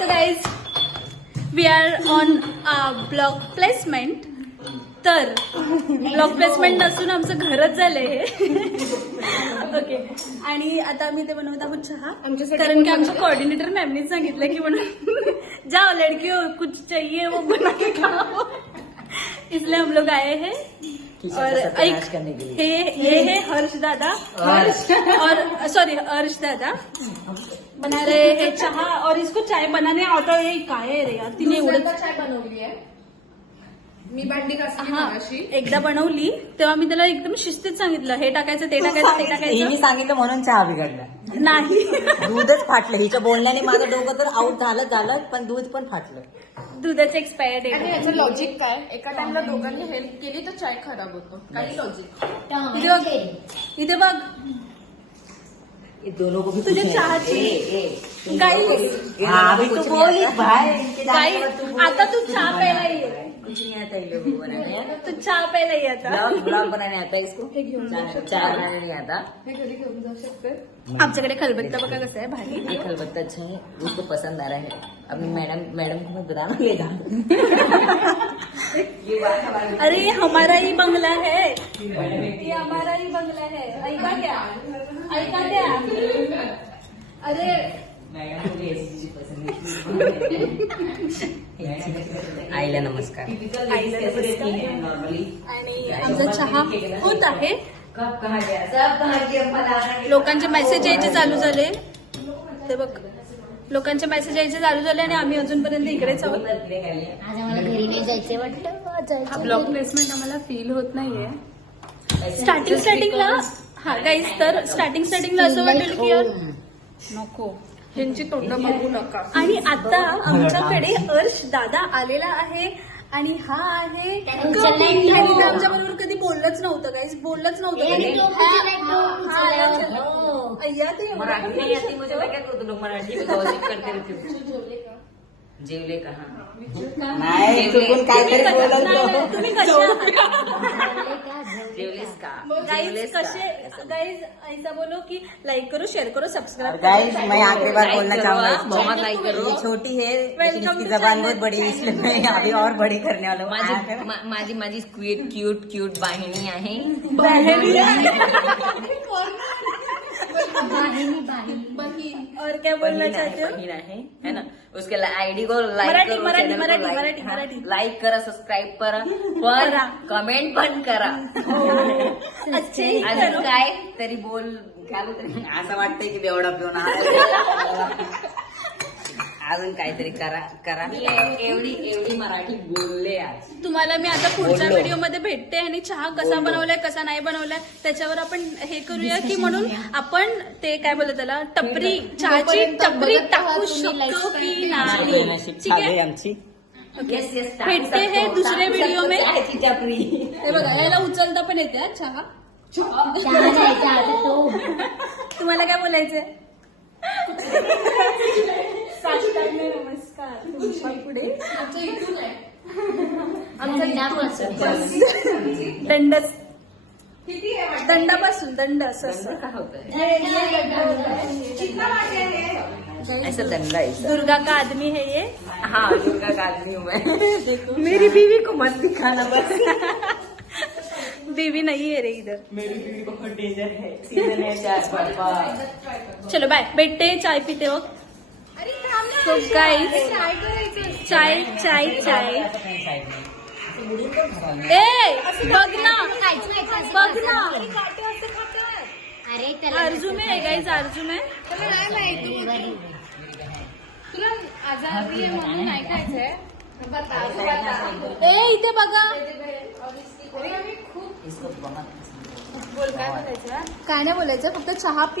So guys, we are on block placement. तर block placement नसून आमचं घरच झालंय हे. ओके. आणि आता आम्ही ते बनवत आहोत चहा, कारण की आमच्या कोऑर्डिनेटर मॅमनी सांगितलं की म्हणून जाओ लड़कियों कुछ चाहिए वो बना के खाओ. इसलिए हम लोग आए हैं. और एक ये है हर्ष दादा और सॉरी अर्श दादा बना रहे हैं चहा. और इसको चाय बनाने आता है काय आहे रे यार, तिने एवढं चाय बनवली आहे मी. भांडी घासली हा मगाशी. एकदा बनवली तेव्हा मी त्याला एकदम शिस्तीत सांगितलं हे टाकायचं ते टाकायचं ते हिने टाकायचं. सांगितलं म्हणून चहा बिघडला. नाही दूधच फाटलं. हिच्या बोलण्याने माझं डोकं तर आऊट झालं पण दूध पण फाटलं. दुधाचं एक्सपायर आणि डेट. याचं लॉजिक काय, एका टाइमला दोघांनी हेल्प केली तर चाय खराब होतो. काही लॉजिक. इथे बघ ये दोनों को भी तुझे पूछना चहाची है. गाईस हाँ, अभी तो बोली भाई. आता तू चहा प्यायला ये. कुछ नहीं आता इन लोगों को बनाने यार. तू चहा प्यायला ये आता. ब्लॉग बनाने आता है इसको. चाय बनाने नहीं आता. हे घरी घेऊन जाऊ शकते. आमच्याकडे खलबत्ता बघा कसं आहे भारी. ये खलबत्ता अच्छा है, उसको पसंद आ रहा है. अभी मैडम को मैं बताना ये अरे ये हमारा ही बंगला है, ये हमारा ही बंगला है. ऐका क्या ऐका क्या. अरे आईला नमस्कार. आणि आमचा चहा होत आहे. लोकांचे मेसेज यायचे चालू झाले ते बघ. लोकांचे मेसेज यायचे चालू झाले आणि आम्ही अजूनपर्यंत इकडेच आहोत. आज आम्हाला घरी नाही जायचंय वाटतं. हा ब्लॉक प्लेसमेंट आम्हाला फील होत नाहीये. स्टार्टिंगला हा गाईज, तर स्टार्टिंगला असं वाटेल की यार नको ह्यांची तोंड बघू नका. आणि आता आमच्याकडे अर्श दादा आलेला आहे आणि हा आहे कपिल. आणि ते आमच्या बरोबर कधी बोललंच नव्हतं गाईज, बोललंच नव्हतं कधी. अय्या ते मराठी नहीं आती मुझे. मैं क्या करूँ, लोग मराठी में गॉसिप करते रहते हो. जेवले कहा नाही चुकून काहीतरी बोलत नाही, तुम्ही कसे जेवलेस का. गाईज कसे गाईज ऐसा बोलो की लाईक करो शेअर करो सब्सक्राइब गाइस मैं आखिरी बार बोलना चाहूंगा, बहुत लाइक करो. ये छोटी है लेकिन Welcome इसकी to जबान channel. बहुत बड़ी है, इसलिए मैं अभी और बड़ी करने वाला हूँ. माझी क्यूट वाहिनी आहे. और क्या बोलना चाहते हो. बहीण है ना. उसके आईडी को लाइक मराठी, करो, मराठी, channel को मराठी, like- मराठी, हाँ, मराठी. लाइक करा, सबस्क्राईब करा, करा. पण कमेंट पण करा. अच्छे ही अजून करो. काय तरी बोल काय बोलते, असं वाटतंय की बेवडा पिऊन आला. अजून काहीतरी करा. एवढी मराठी बोलले आज. तुम्हाला मी आता पुढच्या बोललो. व्हिडिओमध्ये भेटते आणि चहा कसा बनवलाय कसा नाही बनवलाय त्याच्यावर आपण हे करूया की म्हणून आपण ते काय बोलत त्याला टपरी चहाची टपरी टाकू शकतो की नाही. ठीक आहे आमची. ओके. भेटते हे दुसरे व्हिडिओ में. चहाची टपरी. हे बघा याला उचलता पण येते हा चहा. तुम्हाला काय बोलायचंय. साष्टांग नमस्कार तुमच्या पुढे. आमच्या इथून आहे. दंडच किती आहे दंडापासून दंड असं असं. ऐसा दंडा है. दुर्गा का आदमी है ये. हाँ, दुर्गा का आदमी हूँ मैं. मेरी बीवी को मत दिखाना बस. बीवी नहीं है रे इधर. मेरी बीवी बहुत डेंजर है. सीजन है चाय पापा. चलो बाय. भेटते चाय पीते वक्त. तो गाइस चाय चाय चाय. ए बघ ना बघ ना. अरे त्याला अर्जू में है गाइस, अर्जू में. तुला आजारी आहे म्हणून नाही खायचंय. ए इथे बघा. अरे आम्ही खूप इसको बोल काय बोलायचं. काय नाही बोलायचं, फक्त चहा पी.